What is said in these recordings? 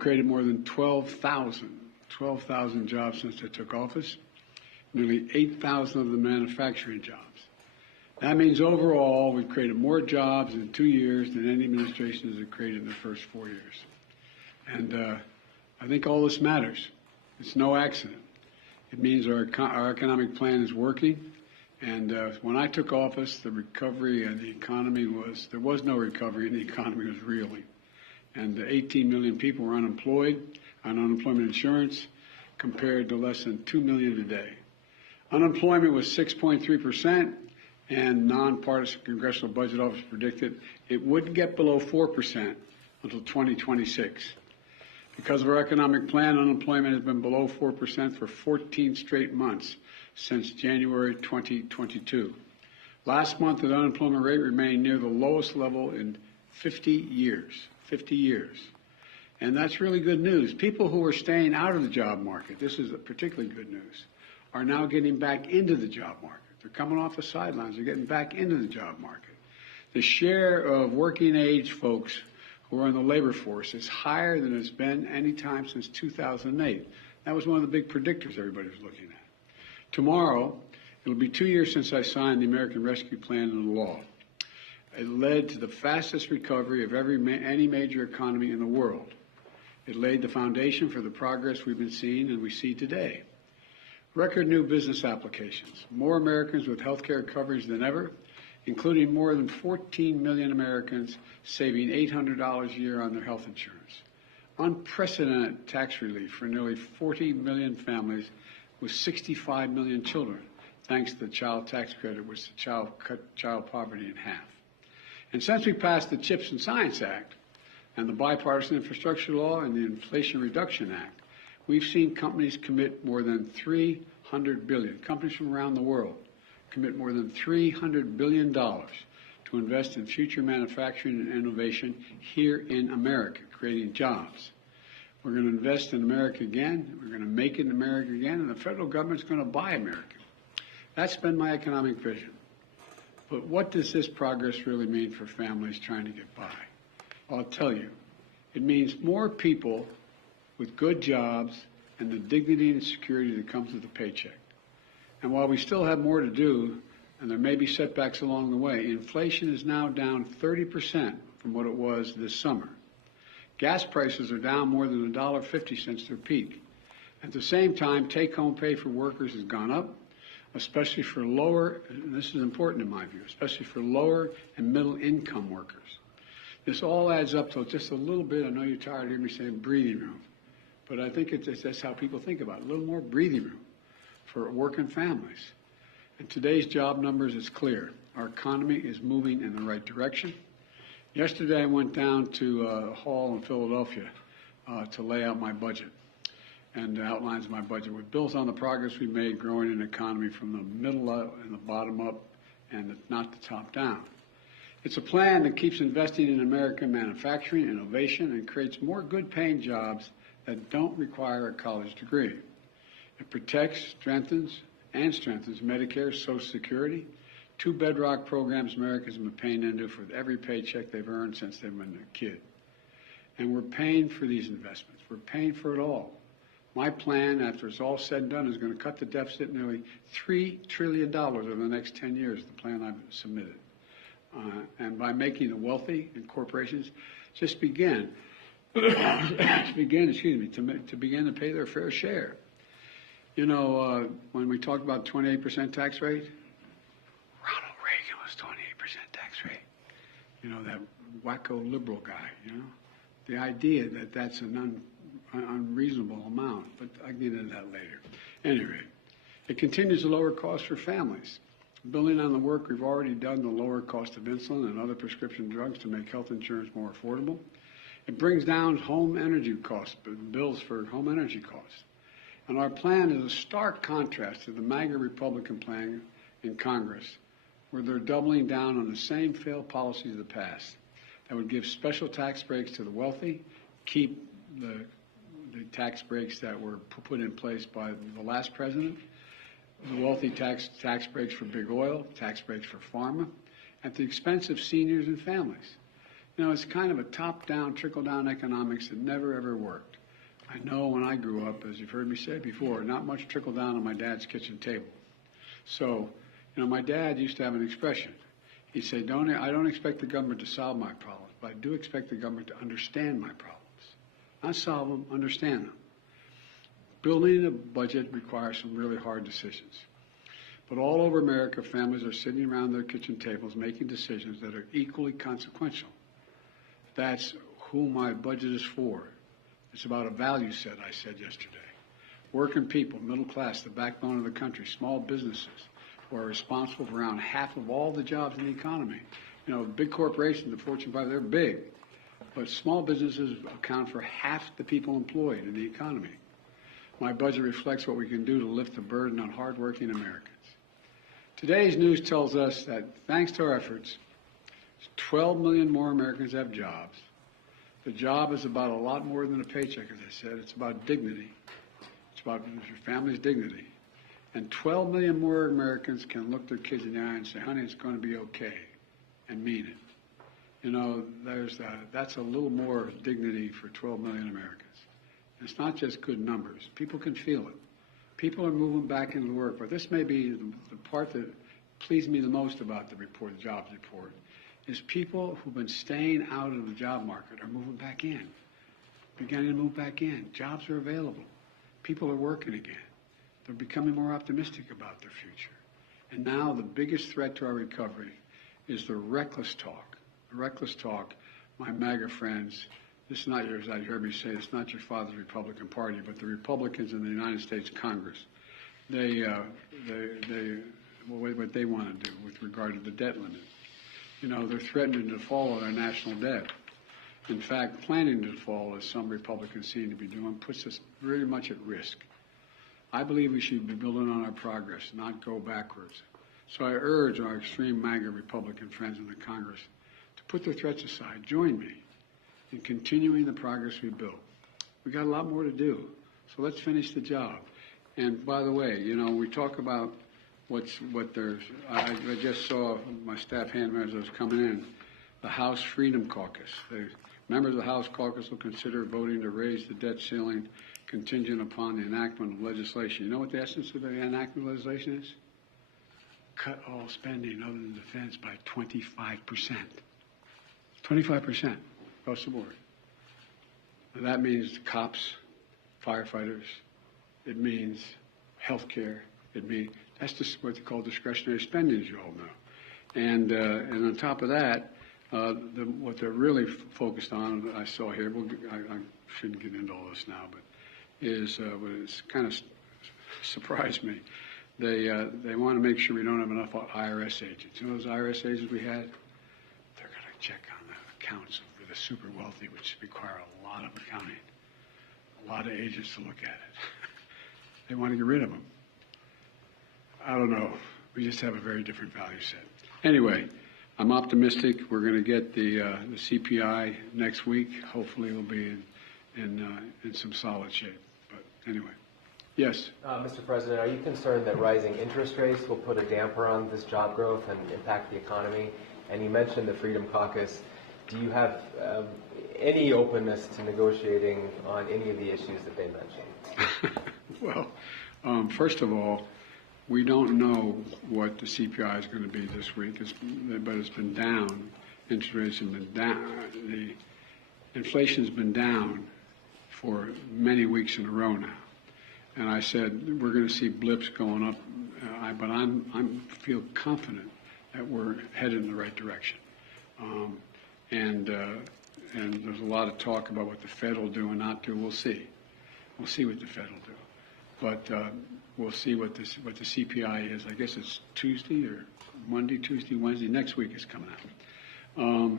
created more than 12,000 jobs since I took office, nearly 8,000 of them manufacturing jobs. That means overall we've created more jobs in 2 years than any administration has created in the first 4 years. And I think all this matters. It's no accident. It means our economic plan is working. And when I took office, the recovery and the economy there was no recovery and the economy was reeling. And 18 million people were unemployed on unemployment insurance compared to less than 2 million today. Unemployment was 6.3%, and nonpartisan Congressional Budget Office predicted it wouldn't get below 4% until 2026. Because of our economic plan, unemployment has been below 4% for 14 straight months since January 2022. Last month, the unemployment rate remained near the lowest level in 50 years. 50 years. And that's really good news. People who are staying out of the job market, this is particularly good news, are now getting back into the job market. They're coming off the sidelines. They're getting back into the job market. The share of working age folks who are in the labor force is higher than it's been any time since 2008. That was one of the big predictors everybody was looking at. Tomorrow, it'll be 2 years since I signed the American Rescue Plan into law. It led to the fastest recovery of any major economy in the world. It laid the foundation for the progress we've been seeing and we see today. Record new business applications, more Americans with health care coverage than ever, including more than 14 million Americans saving $800 a year on their health insurance. Unprecedented tax relief for nearly 40 million families with 65 million children, thanks to the child tax credit, which cut child poverty in half. And since we passed the CHIPS and Science Act and the Bipartisan Infrastructure Law and the Inflation Reduction Act, we've seen companies commit more than $300 billion. Companies from around the world commit more than $300 billion to invest in future manufacturing and innovation here in America, creating jobs. We're going to invest in America again. We're going to make it in America again, and the federal government's going to buy America. That's been my economic vision. But what does this progress really mean for families trying to get by? I'll tell you. It means more people with good jobs and the dignity and security that comes with a paycheck. And while we still have more to do, and there may be setbacks along the way, inflation is now down 30% from what it was this summer. Gas prices are down more than $1.50 since their peak. At the same time, take-home pay for workers has gone up, especially for lower, and this is important in my view, especially for lower and middle income workers. This all adds up to just a little bit, I know you're tired of hearing me saying breathing room, but I think that's how people think about it, a little more breathing room for working families. And today's job numbers is clear. Our economy is moving in the right direction. Yesterday I went down to a hall in Philadelphia to lay out my budget and outlines my budget with bills on the progress we made growing an economy from the middle up and the bottom up and not the top down. It's a plan that keeps investing in American manufacturing, innovation, and creates more good-paying jobs that don't require a college degree. It protects, strengthens Medicare, Social Security, two bedrock programs Americans have been paying into for every paycheck they've earned since they've been a kid. And we're paying for these investments. We're paying for it all. My plan, after it's all said and done, is going to cut the deficit nearly $3 trillion over the next 10 years, the plan I've submitted. And by making the wealthy and corporations just begin to begin to pay their fair share. You know, when we talk about 28% tax rate, Ronald Reagan was 28% tax rate. You know, that wacko liberal guy, you know. The idea that that's an unreasonable amount, but I'll get into that later. Anyway, it continues to lower costs for families. Building on the work we've already done to lower cost of insulin and other prescription drugs to make health insurance more affordable. It brings down home energy costs, bills for home energy costs. And our plan is a stark contrast to the MAGA Republican plan in Congress, where they're doubling down on the same failed policies of the past that would give special tax breaks to the wealthy, keep the tax breaks that were put in place by the last president, the wealthy tax breaks for big oil, tax breaks for pharma, at the expense of seniors and families. You know, it's kind of a top-down, trickle-down economics that never, ever worked. I know when I grew up, as you've heard me say before, not much trickled down on my dad's kitchen table. So, my dad used to have an expression. He'd say, I don't expect the government to solve my problems, but I do expect the government to understand my problems. Not solve them, understand them. Building a budget requires some really hard decisions. But all over America, families are sitting around their kitchen tables making decisions that are equally consequential. That's who my budget is for. It's about a value set, I said yesterday. Working people, middle class, the backbone of the country, small businesses who are responsible for around half of all the jobs in the economy. Big corporations, the Fortune 5, they're big. But small businesses account for half the people employed in the economy. My budget reflects what we can do to lift the burden on hardworking Americans. Today's news tells us that thanks to our efforts, 12 million more Americans have jobs. The job is about a lot more than a paycheck, as I said. It's about dignity. It's about your family's dignity. And 12 million more Americans can look their kids in the eye and say, honey, it's going to be okay, and mean it. That's a little more dignity for 12 million Americans. It's not just good numbers. People can feel it. People are moving back into work. But this may be the part that pleased me the most about the report, the jobs report, is people who've been staying out of the job market are moving back in, beginning to move back in. Jobs are available. People are working again. They're becoming more optimistic about their future. And now the biggest threat to our recovery is the reckless talk. The reckless talk, my MAGA friends, this is not yours, I heard me say, it's not your father's Republican Party, but the Republicans in the United States Congress. What they want to do with regard to the debt limit. They're threatening to default on our national debt. In fact, planning to default, as some Republicans seem to be doing, puts us very much at risk. I believe we should be building on our progress, not go backwards. So I urge our extreme MAGA Republican friends in the Congress to put their threats aside. Join me in continuing the progress we built. We got a lot more to do, so let's finish the job. And by the way, we talk about I just saw my staff hand as I was coming in, the House Freedom Caucus. The members of the House Caucus will consider voting to raise the debt ceiling contingent upon the enactment of legislation. You know what the essence of the enactment of legislation is? Cut all spending other than defense by 25%. 25% across the board. Now that means cops, firefighters. It means health care. That's just what they call discretionary spending, as you all know. And on top of that, what they're really focused on, I saw here, I shouldn't get into all this now, but it's kind of surprised me. They want to make sure we don't have enough IRS agents. Those IRS agents we had? They're going to check on the accounts for the super wealthy, which require a lot of accounting, a lot of agents to look at it. They want to get rid of them. I don't know. We just have a very different value set. Anyway, I'm optimistic. We're going to get the CPI next week. Hopefully, we'll be in some solid shape. But anyway, yes. Mr. President, are you concerned that rising interest rates will put a damper on this job growth and impact the economy? And you mentioned the Freedom Caucus. Do you have any openness to negotiating on any of the issues that they mentioned? Well, first of all, we don't know what the CPI is going to be this week, but it's been down. Interest rates have been down. The inflation's been down for many weeks in a row now. And I said we're going to see blips going up, but I feel confident that we're headed in the right direction. And there's a lot of talk about what the Fed will do and not do. We'll see. We'll see what the Fed will do. But we'll see what the CPI is. I guess it's Tuesday or Monday, Tuesday, Wednesday. Next week is coming out.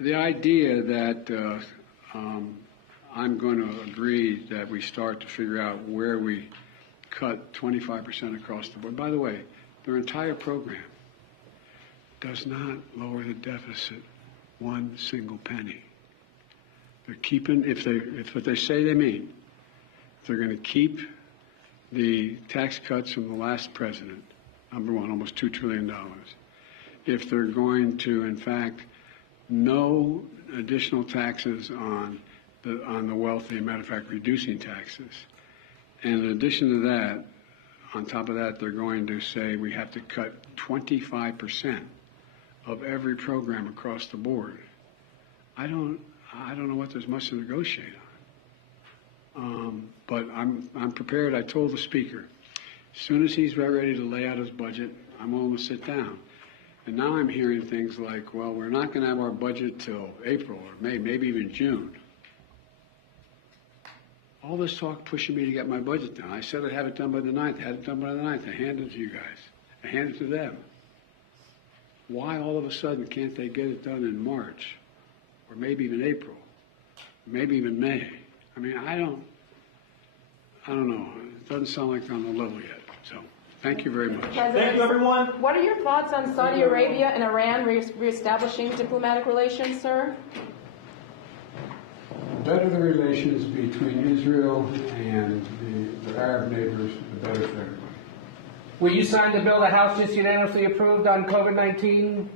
The idea that I'm going to agree that we start to figure out where we cut 25% across the board. By the way, their entire program does not lower the deficit one single penny. They're keeping, if what they say they mean, they're going to keep the tax cuts from the last president, number one, almost $2 trillion. If they're going to, in fact, no additional taxes on on the wealthy, matter of fact, reducing taxes. And in addition to that, on top of that, they're going to say we have to cut 25% of every program across the board. I don't know what there's much to negotiate on. But I'm prepared. I told the speaker, as soon as he's ready to lay out his budget, I'm willing to sit down. And now I'm hearing things like, well, we're not going to have our budget till April or May, maybe even June. All this talk pushing me to get my budget done. I said I'd have it done by the 9th. I had it done by the 9th. I handed it to you guys. I handed it to them. Why all of a sudden can't they get it done in March? Or maybe even April? Maybe even May? I mean, I don't know. It doesn't sound like they're on the level yet. So, thank you very much. Thank you, everyone. What are your thoughts on Saudi Arabia and Iran reestablishing diplomatic relations, sir? The better the relations between Israel and the Arab neighbors, the better for everybody. Will you sign the bill the House just unanimously approved on COVID-19